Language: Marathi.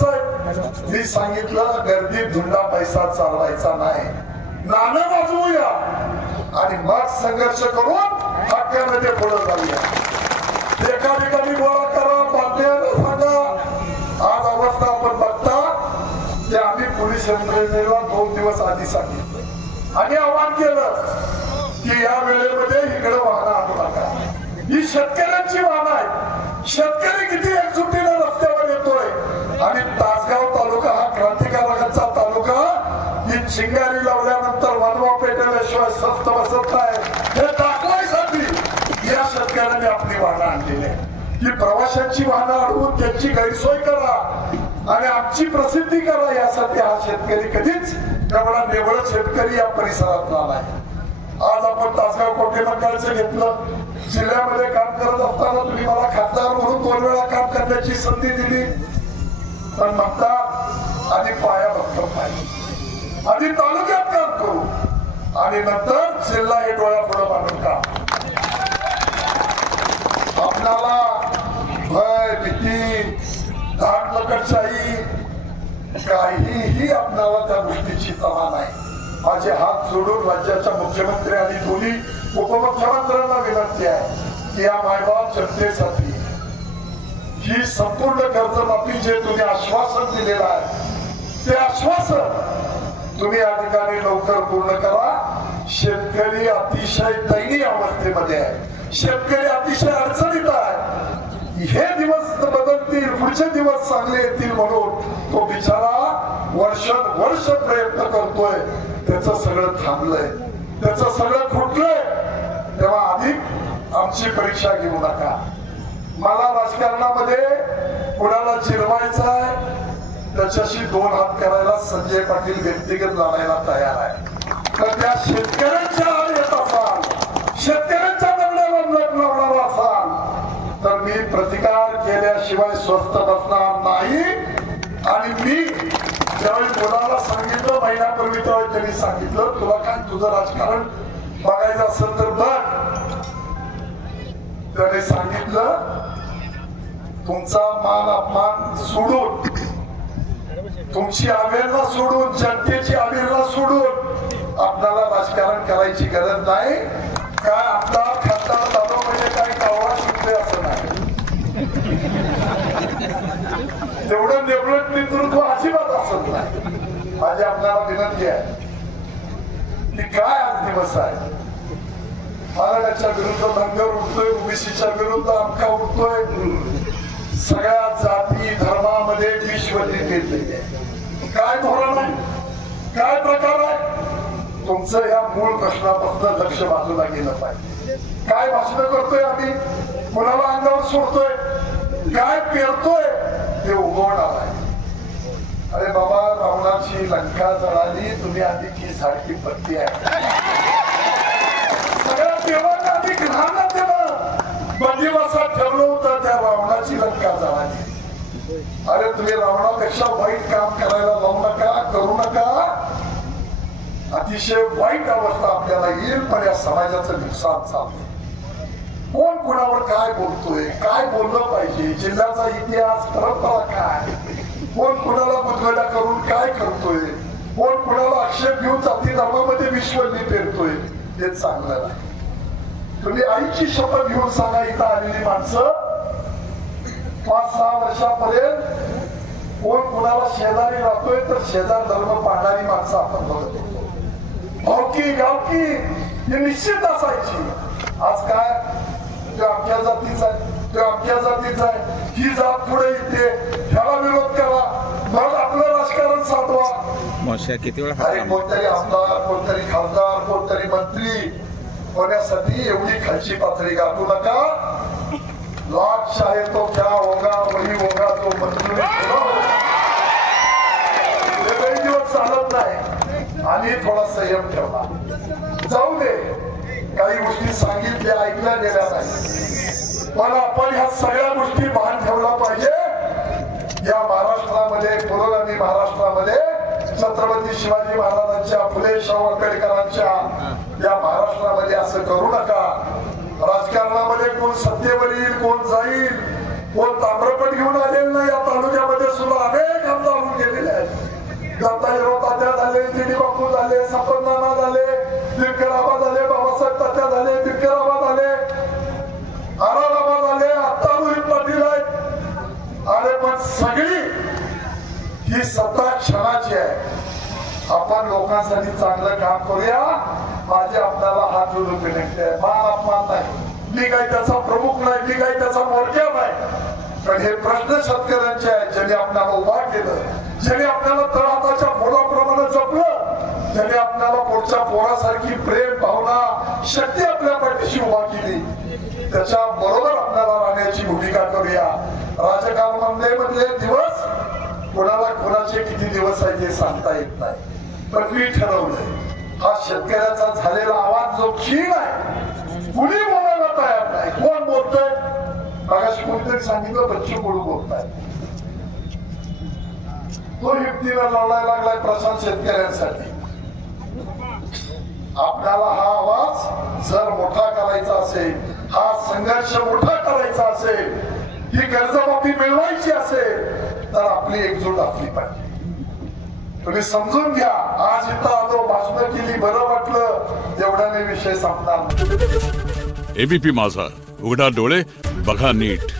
साहेब मी सांगितलं गर्दीत धुंडा पैसा चालवायचा नाही, नाणं वाजवूया आणि मग संघर्ष करून हक्काने ते पुढे जाऊया. एका ठिकाणी गोळा करा, बातम्याला सांगा. आज अवस्था आपण बघता ते आम्ही पोलीस यंत्रणेला 2 दिवस आधी सांगितलं आणि आवाहन केलं की या वेळेमध्ये इकडे वाहनं आणू नका. ही शेतकऱ्यांची वाहनं आहे. शेतकरी किती एकजुटीने रस्त्यावर येतोय आणि तासगाव तालुका हा क्रांतिकारकांचा तालुका, ही चिंगारी लावल्यानंतर वनवा पेटवल्याशिवाय स्वस्त बसत नाही हे दाखवायसाठी या शेतकऱ्यांनी आपली वाहनं आणलेली आहे. ही प्रवाशांची वाहनं अडवून त्यांची गैरसोय करा आणि आमची प्रसिद्धी करा, यासाठी हा शेतकरी कधीच एवढा निवड शेतकरी या परिसरात नाही. आज आपण तासगाव कोठे मंडळाचं घेतलं. जिल्ह्यामध्ये काम करत असताना तुम्ही मला खासदार म्हणून 2 वेळा काम करण्याची संधी दिली, पण म्हणता आधी पाया बघतो पाहिजे, आधी तालुक्यात काम करू आणि नंतर जिल्हा हे डोळ्यापुढे मानून का. आपल्याला भय भीती धाकदगडशाही काहीही आपल्याला त्या गोष्टीची तमा नाही. माझे हात जोडून राज्याच्या मुख्यमंत्री आणि दोन्ही उपमुख्यमंत्र्यांना विनंती आहे की या मायबाप जनतेसाठी ही संपूर्ण कर्जमाफी जे तुम्ही आश्वासन दिलेलं आहे ते आश्वासन तुम्ही या ठिकाणी लवकर पूर्ण करा. शेतकरी अतिशय दयनीय अवस्थेमध्ये आहे, शेतकरी अतिशय अडचणीत आहे. हे दिवस बदलतील, पुढचे दिवस चांगले येतील म्हणून तो बिचारा वर्ष प्रयत्न करतोय. त्याचं सगळं थांबलंय, त्याचं सगळं फुटलंय. तेव्हा अधिक आमची परीक्षा घेऊ नका. मला राजकारणामध्ये कुणाला चिरवायचं आहे त्याच्याशी 2 हात करायला संजय पाटील व्यक्तिगत लढायला तयार आहे. तर त्या शेतकऱ्यांच्या आड येत असाल, शेतकऱ्यांच्या दरम्यान लग्न लावणार असाल तर मी प्रतिकार केल्याशिवाय स्वस्थ बसणार नाही. आणि मी ज्यावेळी मुलाला सांगितलं महिन्यापूर्वी त्यावेळी त्यांनी सांगितलं तुला काय तुझं राजकारण बघायचं असेल तर बघ. त्याने सांगितलं तुमचा मान अपमान सोडून, तुमची अवेळा सोडून, जनतेची अवेळा सोडून आपल्याला राजकारण करायची गरज नाही. काय आपला खासदार झालो म्हणजे काय कावळा शिकले असं नाही. तेवढं डेव्हलप नेतृत्व अजिबात असत नाही. माझी आपल्याला विनंती आहे की काय आज दिवस आहे. मराठ्याच्या विरुद्ध धनगर उठतोय, ओबीसीच्या विरुद्ध आमका उठतोय. सगळ्या जाती धर्मामध्ये विश्वती घेतलेली आहे. काय धोरण आहे, काय प्रकार आहे. तुमचं या मूळ प्रश्नापासून लक्ष बाजूला गेलं पाहिजे. काय भाषण करतोय आम्ही, कुणाला अंगावर सोडतोय, काय पेरतोय ते उगवणार आहे. अरे बाबा रावणाची लंका जळाली, तुम्ही आधी की सारखी पत्ती आहे. सगळ्या देवांना आधी घाणा दिलं, बंदिवासात ठेवलं होतं, त्या रावणाची लंका जळाली. अरे तुम्ही रावणापेक्षा वाईट काम करायला लावू नका, करू नका. अतिशय वाईट अवस्था आपल्याला येईल, पण या समाजाचं नुकसान चालतं. कोण कुणावर काय बोलतोय, काय बोललं पाहिजे, जिल्ह्याचा इतिहास परंपरा काय, कोण कुणाला बुजवायला करून काय करतोय, कोण कुणाला आक्षेप घेऊन जाती धर्मामध्ये विश्वनी पेरतोय, हे चांगलं नाही. तुम्ही आईची शपथ घेऊन सांगा, इथं आलेली माणसं 5-6 वर्षापर्यंत कोण कुणाला शेजारी राहतोय तर शेजार धर्म पाळणारी माणसं आपण बघत होतो. भावकी गावकी ही निश्चित असायची. आज काय ते आमच्या जातीचा आहे, ते आमच्या जातीचा आहे, ही जात पुढे येते, ह्याला विरोध करा, मग आपलं राजकारण साधवा. किती वेळा अरे कोणतरी आमदार, कोणतरी खासदार, कोणतरी मंत्री होण्यासाठी एवढी खालची पातळी गाठू नका. लाख चाहे तो क्या होगा वही होगा तो मंजूर काही दिवस चालत नाही. आणि थोडा संयम ठेवला. जाऊ दे, काही गोष्टी सांगितल्या ऐकल्या गेल्या नाही, पण आपण ह्या सगळ्या गोष्टी भान ठेवला पाहिजे. या महाराष्ट्रामध्ये, पुरोगामी महाराष्ट्रामध्ये छत्रपती शिवाजी महाराजांच्या, फुले शाहू आंबेडकरांच्या या महाराष्ट्रामध्ये असं करू नका. राजकारणामध्ये कोण सत्तेवर येईल, कोण जाईल, कोण ताम्रपट घेऊन आलेलं नाही. या तालुक्यामध्ये सुद्धा अनेक दत्ता हिरो तात्या झाले, जी डी बापू झाले, संपत नाना झाले, दिनकराबा झाले, बाबासाहेब तात्या झाले, दिनकराबा झाले, आराराबा झाले, आता रोहित पाटील आहेत. अरे पण सगळी ही सत्ता क्षणाची आहे. आपण लोकांसाठी चांगलं काम करूया. माझे आपल्याला हात जोडून विनंती आहे. मान अपमान नाही, मी काही त्याचा प्रमुख नाही, मी काही त्याचा मोडक्या नाही, पण हे प्रश्न शेतकऱ्यांचे आहेत. ज्यांनी आपल्याला उभा केलं, ज्यांनी आपल्याला तळहाताच्या मुलाप्रमाणे जपलं, ज्यांनी आपल्याला पुढच्या पोरासारखी प्रेम भावना शक्ती आपल्या पाठीशी उभा केली, त्याच्या बरोबर आपल्याला राहण्याची भूमिका करूया. राजकारणामधले दिवस कोणाला कोणाचे किती दिवस आहे हे सांगता येत नाही, पण मी ठरवलंय हा शेतकऱ्याचा झालेला आवाज जो क्षीण आहे, कुणी बोलायला तयार नाही. कोण बोलतोय? मागाशी कोणतरी सांगितलं बच्चू कडू बोलताय, तो हिमतीला लढायला लागलाय प्रशांत शेतकऱ्यांसाठी. आपल्याला हा आवाज जर मोठा करायचा असेल, हा संघर्ष मोठा करायचा असेल, ही कर्जमाफी मिळवायची असेल, तर आपली एकजूट असली पाहिजे. तुम्ही समजून घ्या. आज इथं आलो, भाषण केली, बरं वाटलं, एवढ्याने विषय संपणार. एबीपी माझा, उघडा डोळे बघा नीट.